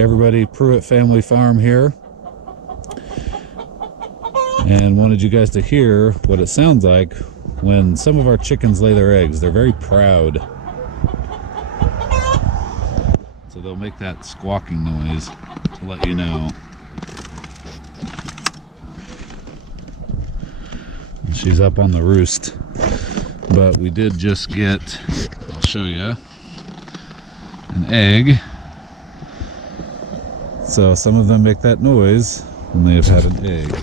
Everybody, Pruett Family Farm here, and wanted you guys to hear what it sounds like when some of our chickens lay their eggs. They're very proud, so they'll make that squawking noise to let you know. She's up on the roost, but we did just get, I'll show you, an egg. So some of them make that noise when they have had an egg.